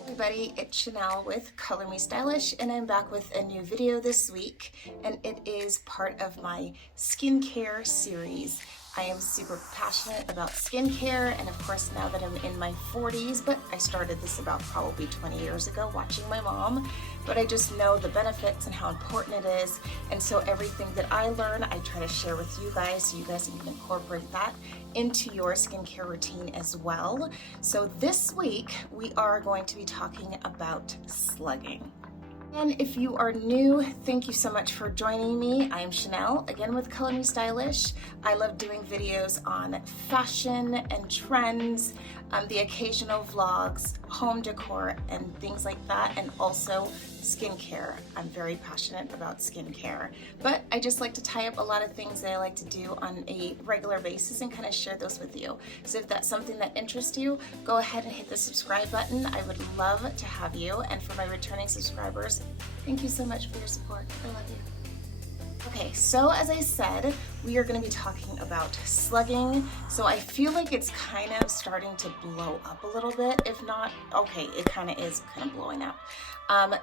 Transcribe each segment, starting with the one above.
Everybody, it's Chanel with Color.mi.stylish, and I'm back with a new video this week, and it is part of my skincare series. I am super passionate about skincare, and of course now that I'm in my 40s, but I started this about probably 20 years ago watching my mom, but I just know the benefits and how important it is, and so everything that I learn I try to share with you guys so you guys can incorporate that into your skincare routine as well. So this week we are going to be talking about slugging. And if you are new, thank you so much for joining me. I am Chanel, again with Color.mi.stylish. I love doing videos on fashion and trends, the occasional vlogs, home decor, and things like that, and also skincare. I'm very passionate about skincare, but I just like to tie up a lot of things that I like to do on a regular basis and kind of share those with you. So if that's something that interests you, go ahead and hit the subscribe button. I would love to have you. And for my returning subscribers, thank you so much for your support. I love you. Okay, so as I said, we are going to be talking about slugging. So I feel like it's kind of starting to blow up a little bit. If not, okay, it kind of is kind of blowing up.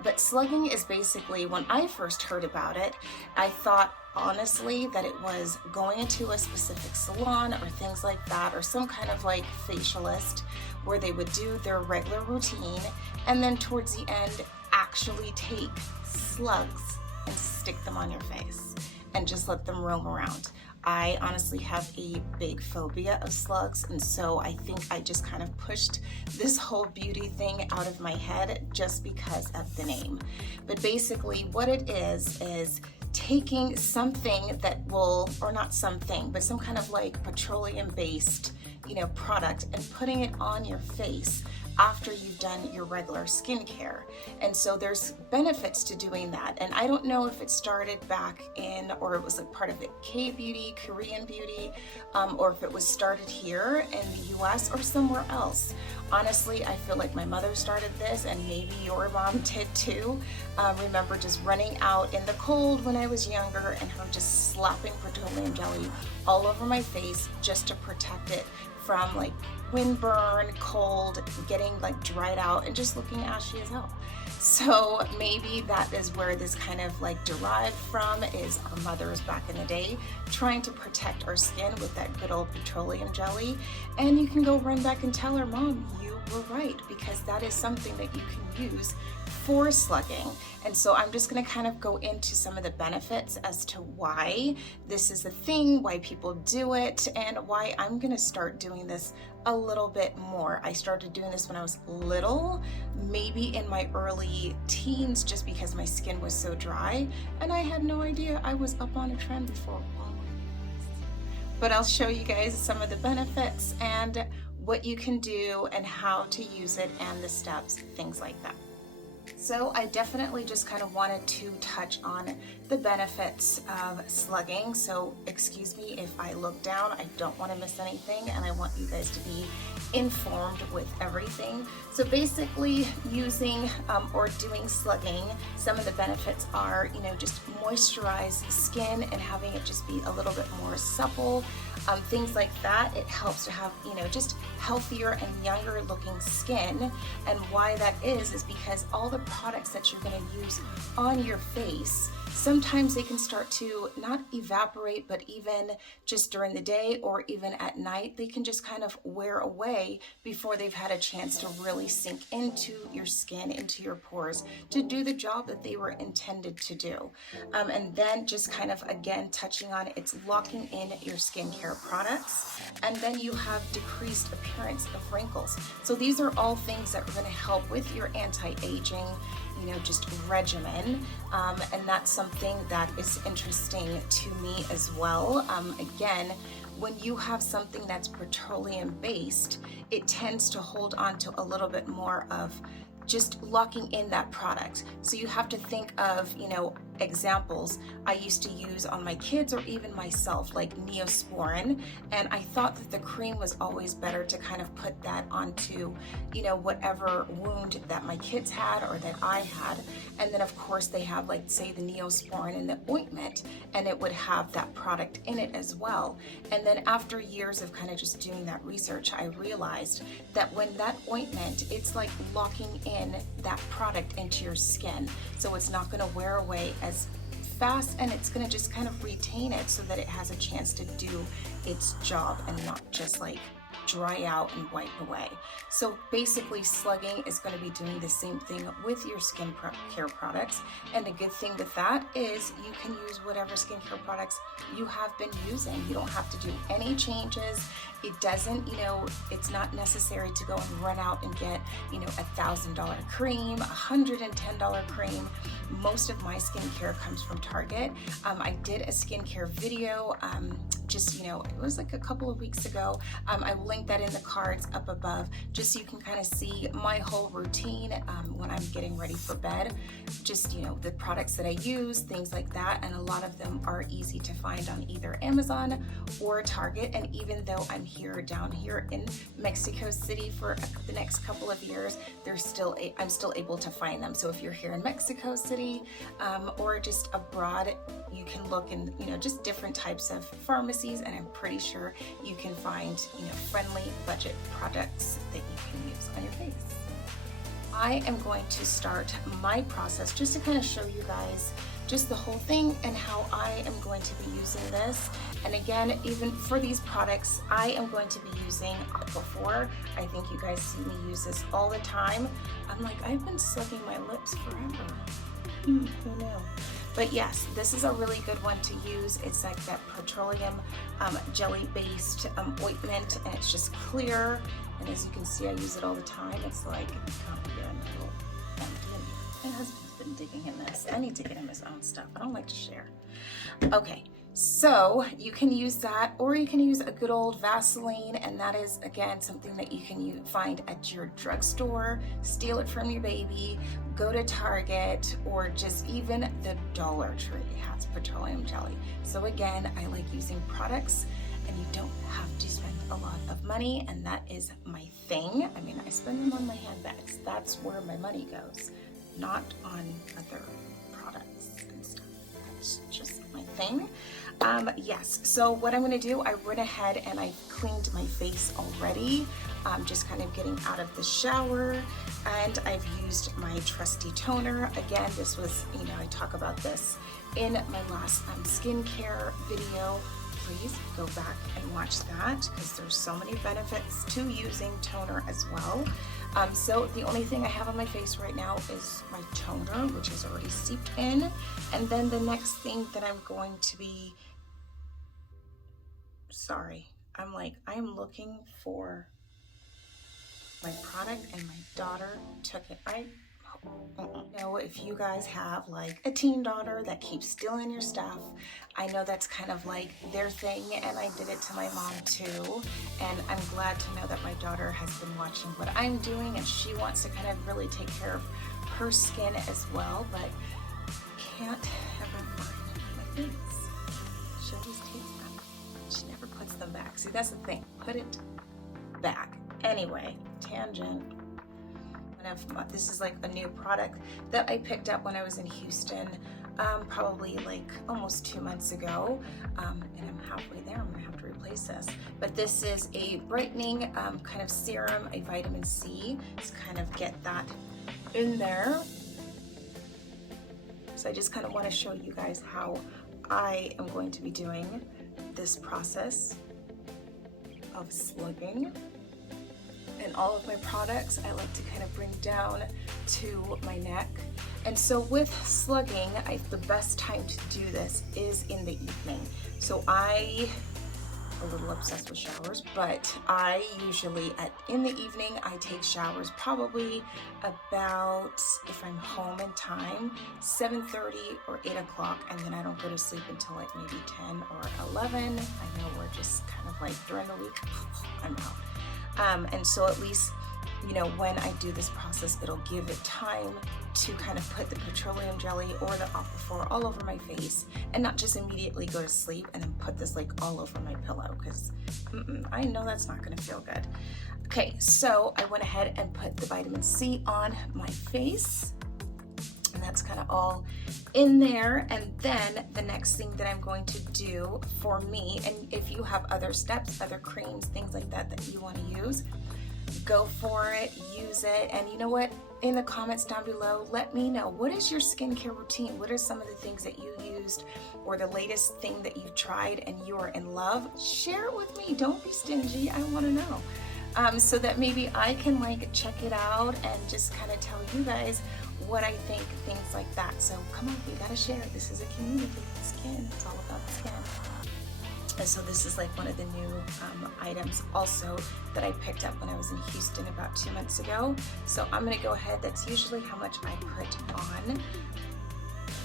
But slugging is basically, when I first heard about it, I thought honestly that it was going into a specific salon or things like that, or some kind of like facialist where they would do their regular routine and then towards the end actually take slugs and stick them on your face and just let them roam around. I honestly have a big phobia of slugs, and so I think I just kind of pushed this whole beauty thing out of my head just because of the name. But basically what it is taking something that will, or not something, but some kind of like petroleum-based, product and putting it on your face after you've done your regular skincare. And so there's benefits to doing that. And I don't know if it started back in, or it was a part of the K-beauty, Korean beauty, or if it was started here in the US or somewhere else. Honestly, I feel like my mother started this, and maybe your mom did too. Remember just running out in the cold when I was younger and her just slapping petroleum jelly all over my face just to protect it from like windburn, cold, getting like dried out and just looking ashy as hell. So maybe that is where this kind of like derived from, is our mothers back in the day trying to protect our skin with that good old petroleum jelly. And you can go run back and tell her, Mom, you were right, because that is something that you can use for slugging. And so I'm just going to kind of go into some of the benefits as to why this is a thing, why people do it, and why I'm going to start doing this a little bit more. I started doing this when I was little, maybe in my early teens, just because my skin was so dry, and I had no idea I was up on a trend before. But I'll show you guys some of the benefits and what you can do and how to use it and the steps, things like that. So I definitely just kind of wanted to touch on the benefits of slugging. So excuse me if I look down, I don't want to miss anything, and I want you guys to be informed with everything. So basically using or doing slugging, some of the benefits are, just moisturize skin and having it just be a little bit more supple, things like that. It helps to have, just healthier and younger looking skin. And why that is because all the products that you're going to use on your face, sometimes they can start to not evaporate, but even just during the day or even at night, they can just kind of wear away before they've had a chance to really sink into your skin, into your pores, to do the job that they were intended to do. And then just kind of, again, touching on it's locking in your skincare products, and then you have decreased appearance of wrinkles. So these are all things that are going to help with your anti-aging, just regimen, and that's something that is interesting to me as well. Again, when you have something that's petroleum based, it tends to hold on to a little bit more of just locking in that product. So you have to think of, examples I used to use on my kids or even myself, like Neosporin, and I thought that the cream was always better to kind of put that onto, you know, whatever wound that my kids had or that I had. And then of course they have, like, say the Neosporin in the ointment, and it would have that product in it as well. And then after years of kind of just doing that research, I realized that when that ointment, it's like locking in that product into your skin, so it's not going to wear away as fast, and it's going to just kind of retain it so that it has a chance to do its job and not just like dry out and wipe away. So basically slugging is going to be doing the same thing with your skin care products, and the good thing with that is you can use whatever skincare products you have been using. You don't have to do any changes. It doesn't, you know, it's not necessary to go and run out and get, you know, $1,000 cream, $110 cream. Most of my skincare comes from Target. I did a skincare video, just, you know, it was like a couple of weeks ago. I will link that in the cards up above, just so you can kind of see my whole routine when I'm getting ready for bed. Just, you know, the products that I use, things like that, and a lot of them are easy to find on either Amazon or Target. And even though I'm down here in Mexico City for the next couple of years, I'm still able to find them. So if you're here in Mexico City or just abroad, you can look in, you know, just different types of pharmacies, and I'm pretty sure you can find, you know, friendly budget products that you can use on your face. I am going to start my process just to kind of show you guys just the whole thing and how I am going to be using this. And again, even for these products, I am going to be using Aquaphor. I think you guys see me use this all the time. I'm like, I've been sucking my lips forever. Who knew? But yes, this is a really good one to use. It's like that petroleum jelly-based ointment, and it's just clear. And as you can see, I use it all the time. It's like, my husband's been digging in this. I need to get him his own stuff. I don't like to share. Okay, so you can use that, or you can use a good old Vaseline, and that is, again, something that you can find at your drugstore. Steal it from your baby, go to Target, or just even the Dollar Tree has petroleum jelly. So again, I like using products, and you don't have to spend a lot of money, and that is my thing. I mean, I spend them on my handbags. That's where my money goes, not on other products and stuff. That's just my thing. Yes, so what I'm gonna do, I went ahead and I cleaned my face already, just kind of getting out of the shower, and I've used my trusty toner. Again, this was, you know, I talk about this in my last skincare video. Please go back and watch that, because there's so many benefits to using toner as well. So the only thing I have on my face right now is my toner, which is already seeped in. And then the next thing that I'm going to be, I am looking for my product, and my daughter took it. You know, if you guys have like a teen daughter that keeps stealing your stuff, I know that's kind of like their thing, and I did it to my mom too. And I'm glad to know that my daughter has been watching what I'm doing, and she wants to kind of really take care of her skin as well, but can't ever find my things. She always takes them. She never puts them back. See, that's the thing. Put it back. Anyway, tangent. This is like a new product that I picked up when I was in Houston, probably like almost 2 months ago, and I'm halfway there. I'm gonna have to replace this. But this is a brightening kind of serum, a vitamin C. Just kind of get that in there. So I just kind of want to show you guys how I am going to be doing this process of slugging. And all of my products I like to kind of bring down to my neck. And so with slugging, the best time to do this is in the evening. So I'm a little obsessed with showers, but I usually in the evening I take showers probably about, if I'm home in time, 7:30 or 8 o'clock, and then I don't go to sleep until like maybe 10 or 11. I know we're just kind of like during the week, I'm out. And so at least, you know, when I do this process, it'll give it time to kind of put the petroleum jelly or the Aquaphor all over my face and not just immediately go to sleep and then put this like all over my pillow, because I know that's not gonna feel good. Okay, so I went ahead and put the vitamin C on my face, and that's kind of all in there. And then the next thing that I'm going to do for me, and if you have other steps, other creams, things like that that you want to use, go for it, use it. And you know what, in the comments down below, let me know, what is your skincare routine? What are some of the things that you used, or the latest thing that you've tried and you are in love? Share it with me. Don't be stingy. I want to know. So that maybe I can like check it out and just kind of tell you guys what I think, things like that. So come on, we gotta share. This is a community. Skin, it's all about skin. And so this is like one of the new items also that I picked up when I was in Houston about 2 months ago. So I'm gonna go ahead, that's usually how much I put on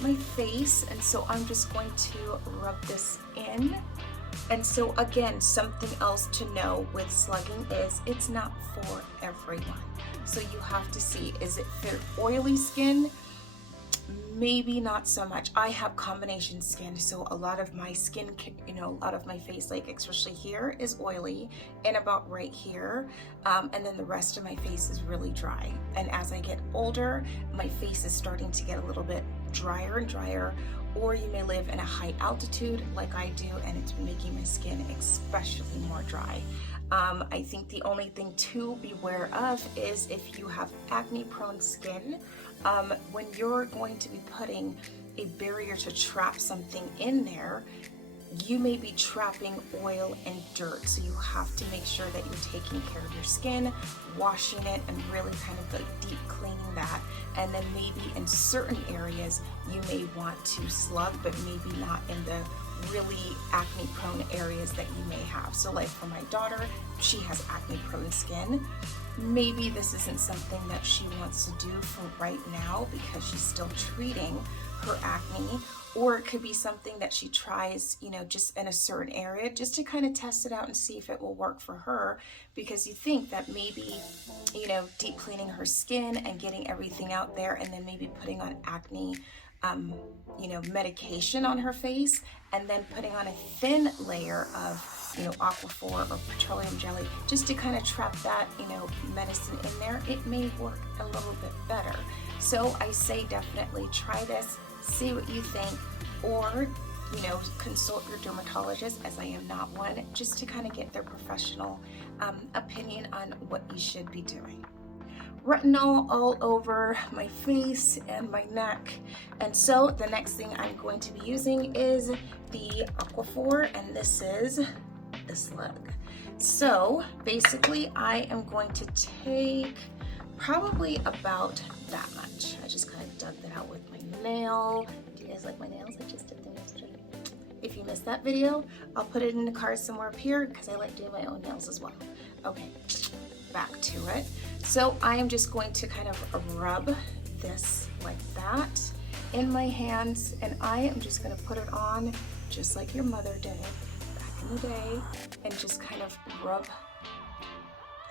my face. And so I'm just going to rub this in. And so again, something else to know with slugging is it's not for everyone. So you have to see, is it for oily skin? Maybe not so much. I have combination skin, so a lot of my skin, you know, a lot of my face, like especially here, is oily, and about right here, and then the rest of my face is really dry. And as I get older, my face is starting to get a little bit drier and drier. Or you may live in a high altitude like I do, and it's making my skin especially more dry. I think the only thing to be aware of is if you have acne prone skin, when you're going to be putting a barrier to trap something in there, you may be trapping oil and dirt. So you have to make sure that you're taking care of your skin, washing it, and really kind of like deep cleaning that. And then maybe in certain areas you may want to slug, but maybe not in the really acne prone areas that you may have. So like for my daughter, she has acne prone skin. Maybe this isn't something that she wants to do for right now because she's still treating her acne, or it could be something that she tries, you know, just in a certain area just to kind of test it out and see if it will work for her, because you think that maybe, you know, deep cleaning her skin and getting everything out there and then maybe putting on acne you know, medication on her face, and then putting on a thin layer of, you know, Aquaphor or petroleum jelly just to kind of trap that, you know, medicine in there, it may work a little bit better. So I say definitely try this, see what you think, or, you know, consult your dermatologist, as I am not one, just to kind of get their professional opinion on what you should be doing. Retinol all over my face and my neck. And so the next thing I'm going to be using is the Aquaphor, and this is the Slug. So basically I am going to take probably about that much. I just kind of dug that out with my nail. Do you guys like my nails? I just did them yesterday. If you missed that video, I'll put it in the card somewhere up here because I like doing my own nails as well. Okay, back to it. So I am just going to kind of rub this like that in my hands, and I am just going to put it on just like your mother did back in the day, and just kind of rub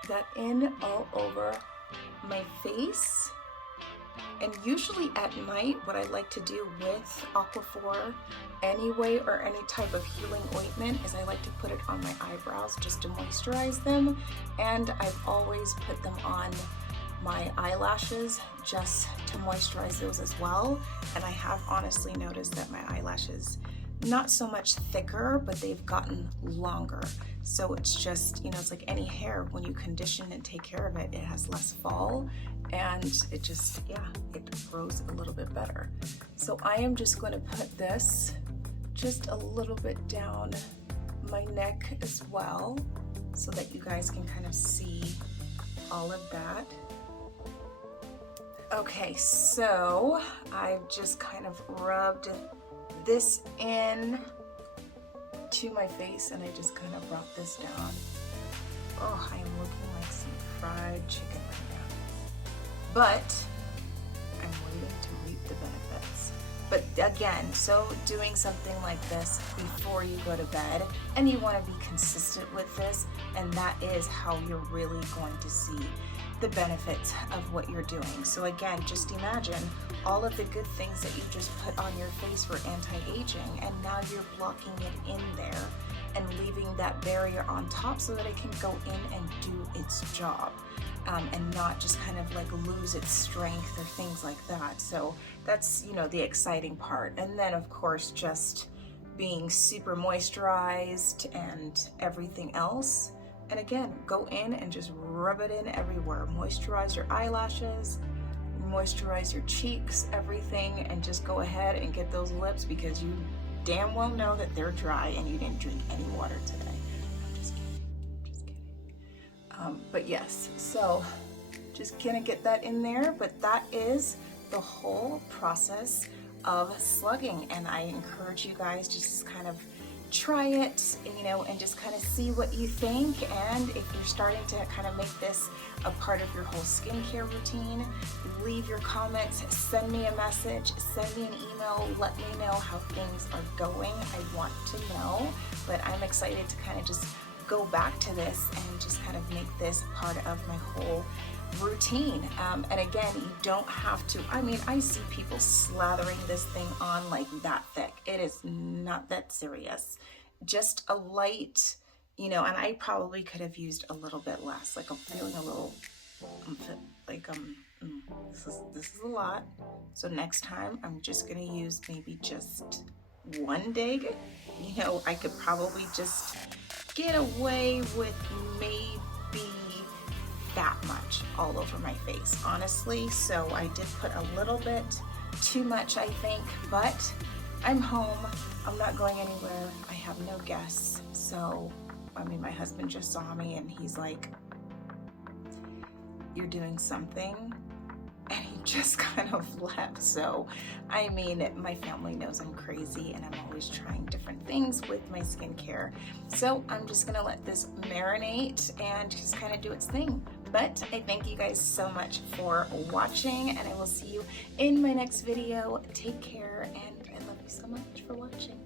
that in all over my face. And usually at night, what I like to do with Aquaphor anyway, or any type of healing ointment, is I like to put it on my eyebrows just to moisturize them. And I've always put them on my eyelashes just to moisturize those as well. And I have honestly noticed that my eyelashes, not so much thicker, but they've gotten longer. So it's just, you know, it's like any hair. When you condition and take care of it, it has less fall, and it just, yeah, it grows a little bit better. So I am just going to put this just a little bit down my neck as well, so that you guys can kind of see all of that. Okay, so I've just kind of rubbed this in to my face, and I just kind of brought this down. Oh, I am looking like some fried chicken right now. But I'm waiting to reap the benefits. But But again, so doing something like this before you go to bed, and you want to be consistent with this, and that is how you're really going to see the benefits of what you're doing. So again, just imagine all of the good things that you just put on your face for anti-aging, and now you're blocking it in there and leaving that barrier on top so that it can go in and do its job. And not just kind of like lose its strength or things like that. So that's, you know, the exciting part. And then of course, just being super moisturized and everything else. And again, go in and just rub it in everywhere. Moisturize your eyelashes, moisturize your cheeks, everything, and just go ahead and get those lips, because you damn well know that they're dry and you didn't drink any water today. But yes, so just gonna get that in there, but that is the whole process of slugging, and I encourage you guys to just kind of try it, you know, and just kind of see what you think. And if you're starting to kind of make this a part of your whole skincare routine, leave your comments, send me a message, send me an email, let me know how things are going. I want to know, but I'm excited to kind of just go back to this and just kind of make this part of my whole routine. And again, you don't have to, I mean, I see people slathering this thing on like that thick. It is not that serious. Just a light, you know, and I probably could have used a little bit less. Like I'm feeling a little, this is a lot. So next time I'm just gonna use maybe just one dig. You know, I could probably just get away with maybe that much all over my face, honestly. So I did put a little bit too much, I think, but I'm home. I'm not going anywhere. I have no guests. So, I mean, my husband just saw me and he's like, "You're doing something?" And he just kind of left. So, I mean, my family knows I'm crazy and I'm always trying different things with my skincare. So I'm just gonna let this marinate and just kind of do its thing. But I thank you guys so much for watching, and I will see you in my next video. Take care, and I love you so much for watching.